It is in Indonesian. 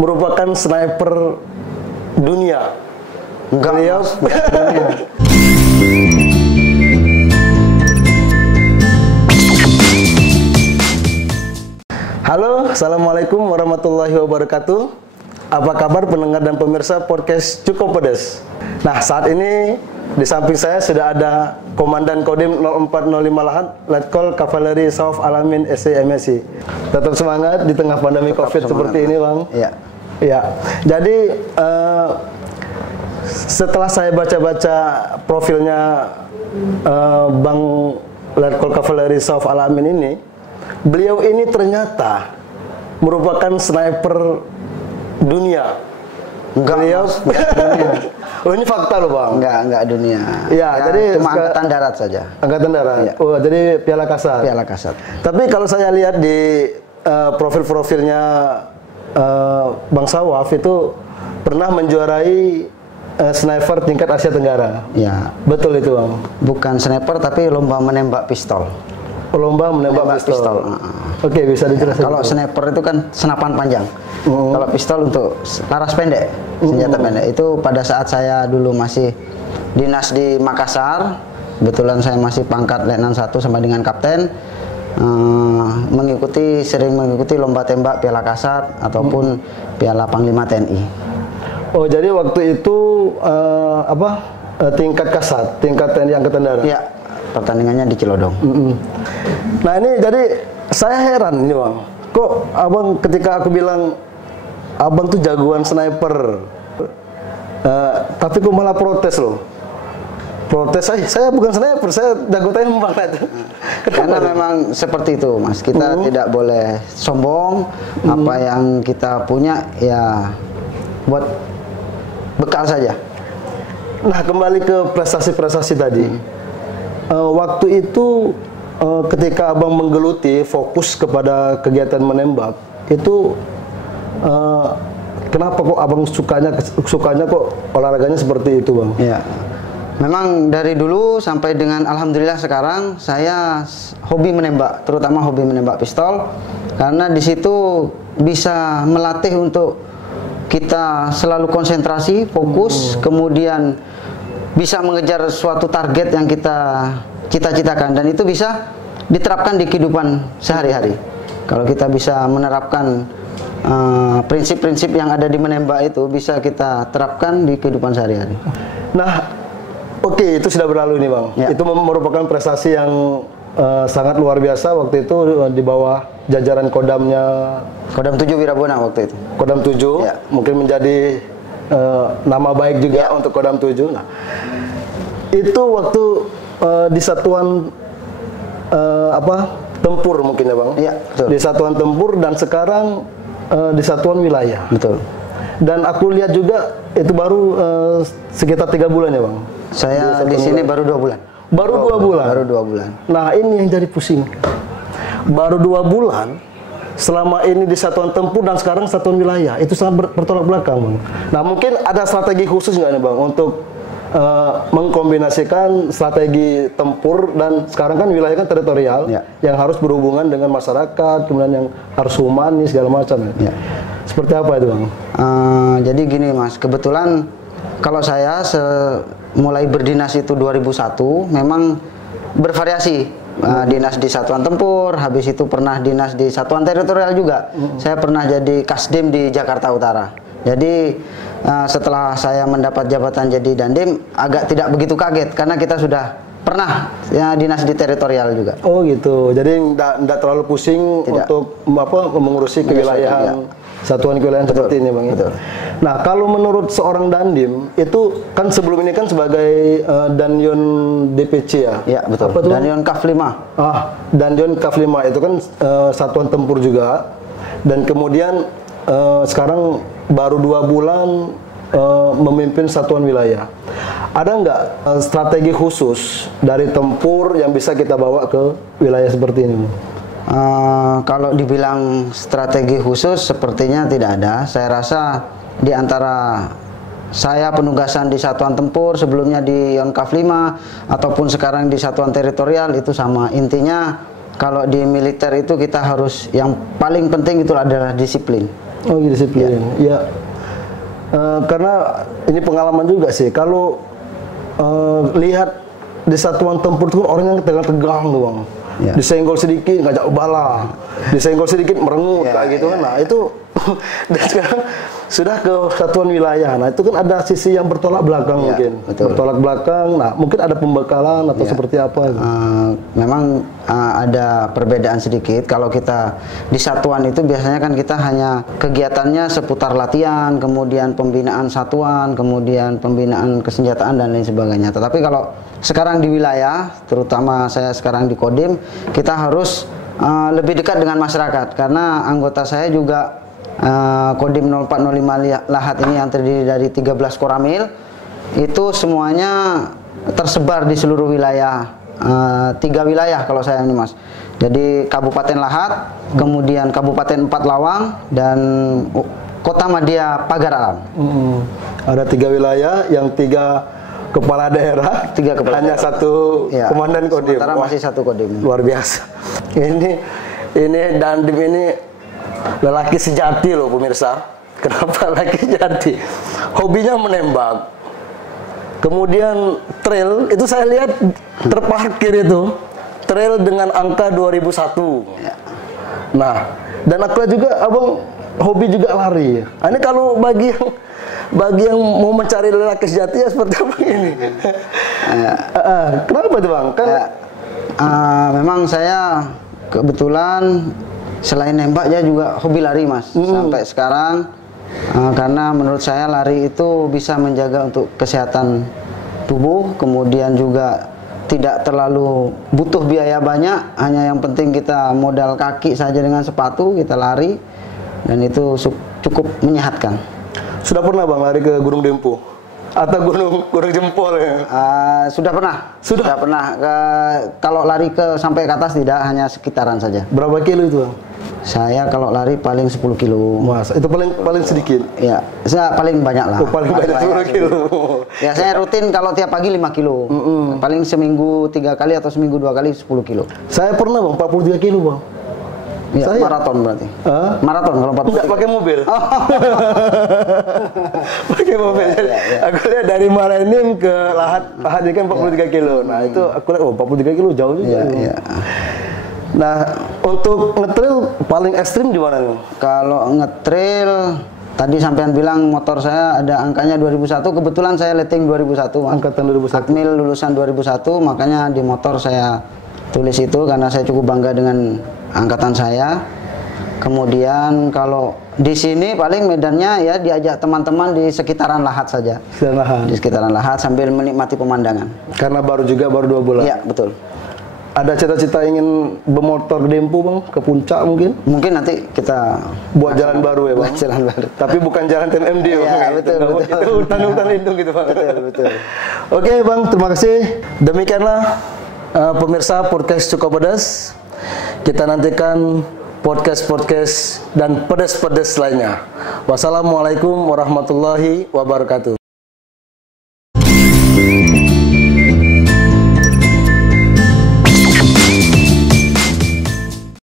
merupakan sniper dunia. Enggak, Beliau dunia. Halo, assalamualaikum warahmatullahi wabarakatuh. Apa kabar pendengar dan pemirsa podcast Cukup Pedes? Nah, saat ini di samping saya sudah ada Komandan Kodim 0405 Lahat, Letkol Kavaleri Sauf Alamin SC-MSI. Tetap semangat di tengah pandemi COVID seperti ini, Bang. Iya. Ya, jadi setelah saya baca-baca profilnya Bang Letkol Kavaleri Sauf Alamin ini, beliau ini ternyata merupakan sniper dunia. Enggak, Beliau dunia. Oh, ini fakta loh, Bang. Enggak dunia. Ya, jadi cuma angkatan darat saja. Angkatan darat. Ya. Oh, jadi Piala Kasat. Piala Kasat. Tapi kalau saya lihat di profil-profilnya Bang Sawaf itu pernah menjuarai sniper tingkat Asia Tenggara. Ya. Betul itu, Bang? Bukan sniper tapi lomba menembak pistol. Lomba menembak pistol. Oke, bisa dijelaskan. Kalau sniper itu kan senapan panjang. Kalau pistol untuk laras pendek, senjata pendek. Itu pada saat saya dulu masih dinas di Makassar, kebetulan saya masih pangkat Letnan 1 sama dengan kapten, sering mengikuti lomba tembak Piala Kasat ataupun Piala Panglima TNI. Oh, jadi waktu itu tingkat Kasat, tingkat TNI Angkatan Darat. Iya, pertandingannya di Cilodong. Nah, ini jadi saya heran ini, Bang. Kok Abang ketika aku bilang Abang tuh jagoan sniper, tapi kok malah protes loh. Protes, saya bukan sniper, saya jago tembak itu. Karena memang seperti itu, Mas. Kita tidak boleh sombong. Apa yang kita punya ya buat bekal saja. Nah, kembali ke prestasi-prestasi tadi. Waktu itu ketika Abang menggeluti fokus kepada kegiatan menembak, itu kenapa kok Abang sukanya kok olahraganya seperti itu, Bang? Ya. Memang dari dulu sampai dengan alhamdulillah sekarang saya hobi menembak, terutama hobi menembak pistol, karena di situ bisa melatih untuk kita selalu konsentrasi, fokus, kemudian bisa mengejar suatu target yang kita cita-citakan, dan itu bisa diterapkan di kehidupan sehari-hari. Kalau kita bisa menerapkan prinsip-prinsip yang ada di menembak itu, bisa kita terapkan di kehidupan sehari-hari. Nah, oke, itu sudah berlalu nih, Bang. Ya. Itu merupakan prestasi yang sangat luar biasa waktu itu di bawah jajaran Kodamnya. Kodam 7 Wirabona waktu itu. Kodam 7 Ya. mungkin menjadi nama baik juga untuk Kodam 7. Nah, itu waktu di satuan tempur mungkin ya, Bang? Iya, betul. Di satuan tempur dan sekarang di satuan wilayah. Betul. Dan aku lihat juga itu baru sekitar 3 bulan ya, Bang? Saya di sini baru 2 bulan. Baru 2 bulan? Baru 2 bulan. Nah, ini yang jadi pusing. Baru 2 bulan, selama ini di satuan tempur dan sekarang satuan wilayah. Itu sangat bertolak belakang, Bang. Nah, mungkin ada strategi khusus nggak nih, Bang, untuk mengkombinasikan strategi tempur dan sekarang kan wilayah kan teritorial, ya, yang harus berhubungan dengan masyarakat, kemudian yang harus humanis segala macam ya. Seperti apa itu, Bang? Jadi gini, Mas, kebetulan kalau saya mulai berdinas itu 2001 memang bervariasi. Dinas di satuan tempur, habis itu pernah dinas di satuan teritorial juga. Saya pernah jadi Kasdim di Jakarta Utara. Jadi setelah saya mendapat jabatan jadi Dandim, agak tidak begitu kaget karena kita sudah pernah ya dinas di teritorial juga. Oh gitu. Jadi enggak terlalu pusing untuk mengurusi kewilayahan satuan kewilayahan seperti ini, Bang. Betul. Nah, kalau menurut seorang Dandim itu kan sebelum ini kan sebagai Danyon DPC ya? Iya, betul. Apa itu? Danyon Kaf 5. Danyon Kaf 5 itu kan satuan tempur juga. Dan kemudian sekarang baru 2 bulan memimpin satuan wilayah. Ada nggak strategi khusus dari tempur yang bisa kita bawa ke wilayah seperti ini? Kalau dibilang strategi khusus sepertinya tidak ada. Saya rasa di antara saya penugasan di satuan tempur, sebelumnya di Yonkaf 5 ataupun sekarang di satuan teritorial itu sama. Intinya kalau di militer itu kita harus, yang paling penting itu adalah disiplin. Oh, gitu disiplin. Ya. Karena ini pengalaman juga sih. Kalau lihat di satuan tempur itu kan orang yang tegang-tegang tuh bang. Ya. Disenggol sedikit ngajak bala, disenggol sedikit merengut kayak gitu kan. Nah itu dan sekarang sudah ke satuan wilayah. Nah itu kan ada sisi yang bertolak belakang mungkin. Betul. Bertolak belakang. Nah mungkin ada pembekalan atau seperti apa? Memang ada perbedaan sedikit. Kalau kita di satuan itu biasanya kan kita hanya kegiatannya seputar latihan, kemudian pembinaan satuan, kemudian pembinaan kesenjataan dan lain sebagainya. Tetapi kalau sekarang di wilayah, terutama saya sekarang di Kodim, kita harus lebih dekat dengan masyarakat karena anggota saya juga Kodim 0405 Lahat ini yang terdiri dari 13 koramil itu semuanya tersebar di seluruh wilayah, 3 wilayah kalau saya ini mas. Jadi Kabupaten Lahat, kemudian Kabupaten Empat Lawang dan Kota Madia Pagar Alam. Ada 3 wilayah yang 3 kepala daerah, 3 kepala hanya daerah. 1 komandan Kodim. Sementara masih 1 Kodim. Luar biasa. Ini Dandim ini lelaki sejati loh pemirsa. Kenapa lelaki sejati? Hobinya menembak. Kemudian trail itu saya lihat terparkir itu. Trail dengan angka 2001. Ya. Nah, dan aku juga abang hobi juga lari. Ini kalau bagi yang mau mencari lelaki sejati ya seperti apa ini? Kenapa tuh bang? Kan memang saya kebetulan selain nembak ya juga hobi lari mas. Sampai sekarang karena menurut saya lari itu bisa menjaga untuk kesehatan tubuh, kemudian juga tidak terlalu butuh biaya banyak, hanya yang penting kita modal kaki saja dengan sepatu kita lari dan itu cukup menyehatkan. Sudah pernah bang lari ke Gunung Dempo atau Gunung Jempol ya? Sudah pernah. Sudah pernah. Kalau lari sampai ke atas tidak, hanya sekitaran saja. Berapa kilo itu bang? Saya kalau lari paling 10 kilo. Mas, itu paling sedikit? Ya, saya paling banyak lah. Paling banyak 10 kilo. Ya, saya rutin kalau tiap pagi 5 kilo. Paling seminggu 3 kali atau seminggu 2 kali 10 kilo. Saya pernah bang, 43 kilo bang. Ya, saya maraton berarti. Maraton kalau 40. Enggak pakai mobil. Pakai mobil. Aku lihat dari Maranim ke Lahat ini kan 43 kilo. Nah, itu aku lihat 43 kilo jauh juga. Nah, untuk ngetrail paling ekstrim di mana nih? Kalau ngetrail tadi sampean bilang motor saya ada angkanya 2001, kebetulan saya letting 2001. Angkatan 2001. Akmil lulusan 2001, makanya di motor saya tulis itu karena saya cukup bangga dengan angkatan saya. Kemudian kalau di sini paling medannya ya diajak teman-teman di sekitaran Lahat saja. Di sekitaran Lahat sambil menikmati pemandangan. Karena baru 2 bulan. Iya, betul. Ada cita-cita ingin bermotor ke Dempo bang, ke puncak mungkin? Mungkin nanti kita buat jalan baru ya bang. Jalan baru. Tapi bukan jalan TMMD ya, bang. Iya, betul. Itu hutan lindung gitu bang. Betul. Oke bang, terima kasih. Demikianlah pemirsa podcast Cukup Pedas. Kita nantikan podcast dan pedas-pedas lainnya. Wassalamualaikum warahmatullahi wabarakatuh.